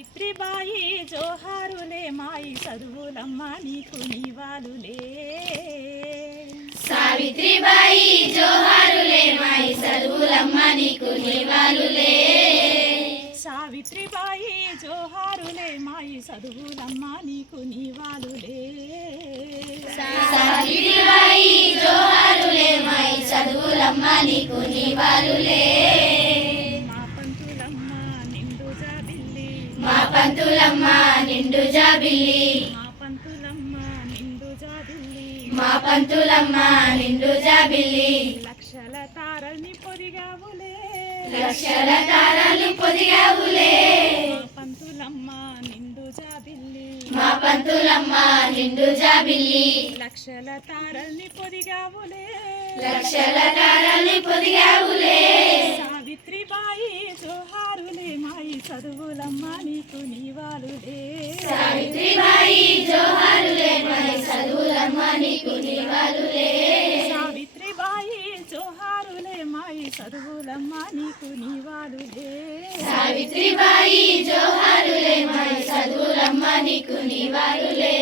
సావిత్రిబాయి జోహారులే మాయి చదువులమ్మ నీకు నీవాలులే. సావిత్రిబాయి జోహారులే మాయి చదువులమ్మ నీకు నీవాలులే. సావిత్రిబాయి జోహారులే మాయి చదువులమ్మ నీకు నీవాలులే. సావిత్రిబాయి జోహారులే మాయి చదువులమ్మ నీకు నీవాలులే. మా పంతులమ్మ నిండు జాబిల్లి, మా పంతులమ్మ నిండు జాబిల్లి, మా పంతులమ్మ నిండు జాబిల్లి. లక్షల తారల్ని పొదిగావులే, లక్షల తారల్ని పొదిగావులే. మా పంతులమ్మ నిండు జాబిల్లి, మా పంతులమ్మ నిండు జాబిల్లి. లక్షల తారల్ని పొదిగావులే, లక్షల తారల్ని పొదిగావులే. సావిత్రిబాయి జోహారులే మాయి చదువులమ్మ నీకు నీవాలులే. సావిత్రిబాయి జోహారులే మాయి చదువులమ్మ నీకు నీవాలులే. సావిత్రిబాయి జోహారులే మాయి చదువులమ్మ నీకు నీవాలులే. సావిత్రిబాయి జోహారులే మాయి చదువులమ్మ నీకు నీవాలులే.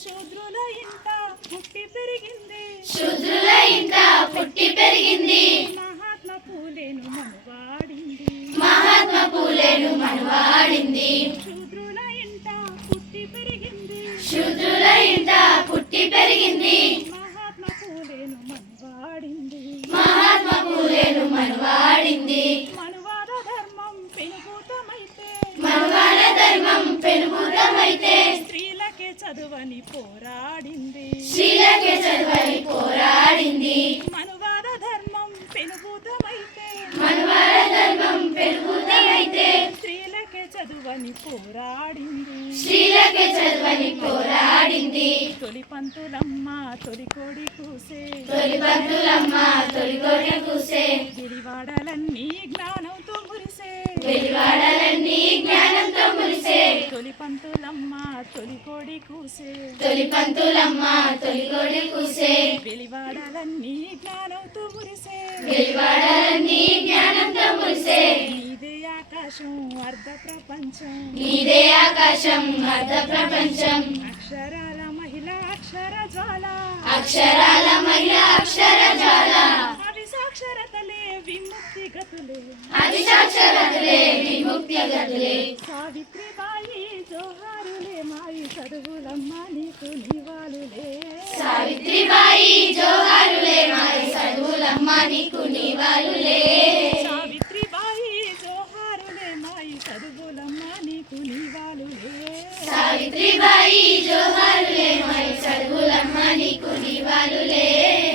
శూద్రుల ఇంట పుట్టి పెరిగింది, శూద్రుల ఇంట పుట్టి పెరిగింది. మహాత్మా పూలేను మనువాడింది, మహాత్మా పూలేను మనవాడింది. శూద్రుల ఇంట పుట్టి పెరిగింది, శూద్రుల ఇంట పుట్టి పెరిగింది. మహాత్మా పూలేను మనువాడింది. మహాత్మా పూలేను మనవాడింది. మనువాద ధర్మం పెనుభూతమైతే, మనవాడ ధర్మం పెనుభూతమైతే. స్త్రీలకే చదువని పోరాడింది, స్త్రీలకే చదువని పోరాడింది. మనువాద ధర్మం పెనుభూతమైతే, మనవాడ ధర్మం పెనుభూతమైతే. స్త్రీలకే చదువని పోరాడింది. స్త్రీలకే చదువని పోరాడింది. తొలి పంతులమ్మ తొలి కోడి కూసే, తొలి పంతులమ్మ తొలి కోట కూసే. గిరివాడలన్నీ జ్ఞానంతో మురిసే, వెలివాడలన్నీ జ్ఞానంతో మురిసే. తొలి పంతులమ్మ తొలి కోడి కూసే, తొలి పంతులమ్మ తొలి కోడి కూసే. వెలివాడలన్నీ జ్ఞానంతో మురిసే. వెలివాడలన్నీ జ్ఞానంతో మురిసే. నీదే ఆకాశం అర్ధ ప్రపంచం, నీదే ఆకాశం అర్ధ ప్రపంచం. అక్షరాల మహిళ అక్షర జ్వాల, అక్షరాల మహిళ అక్షర జ్వాల. అవి సాక్షరతలే విముక్తి గతులే, అది సాక్షరతలే విముక్తి గతులే. సావిత్రిబాయి జోహారులే మాయి చదువులమ్మ నీకు నీవాలులే. సావిత్రిబాయి జోహారులే మాయి చదువులమ్మ నీకు నీవాలులే. సావిత్రిబాయి జోహారులే మాయి చదువులమ్మ నీకు నీవాలులే. సావిత్రిబాయి జోహారులే మాయి చదువులమ్మ నీకు నీవాలులే.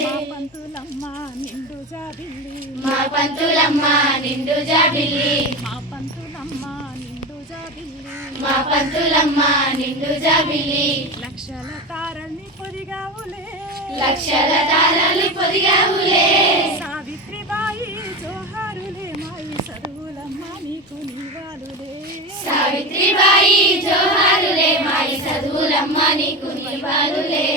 మా పంతులమ్మ నిండు జాబిల్లి, మా పంతులమ్మ నిండు జాబిల్లి, మా పంతులమ్మ నిండు జాబిల్లి. మా పంతులమ్మ నిండు జాబిల్లి. లక్షల తారల్ని పొదిగావులే, లక్షల తారలు పొదిగావులే. సావిత్రిబాయి జోహారులే మాయి చదువులమ్మ నీకు నీవాలులే. సావిత్రిబాయి జోహారులే మాయి చదువులమ్మ నీకు నీవాలులే.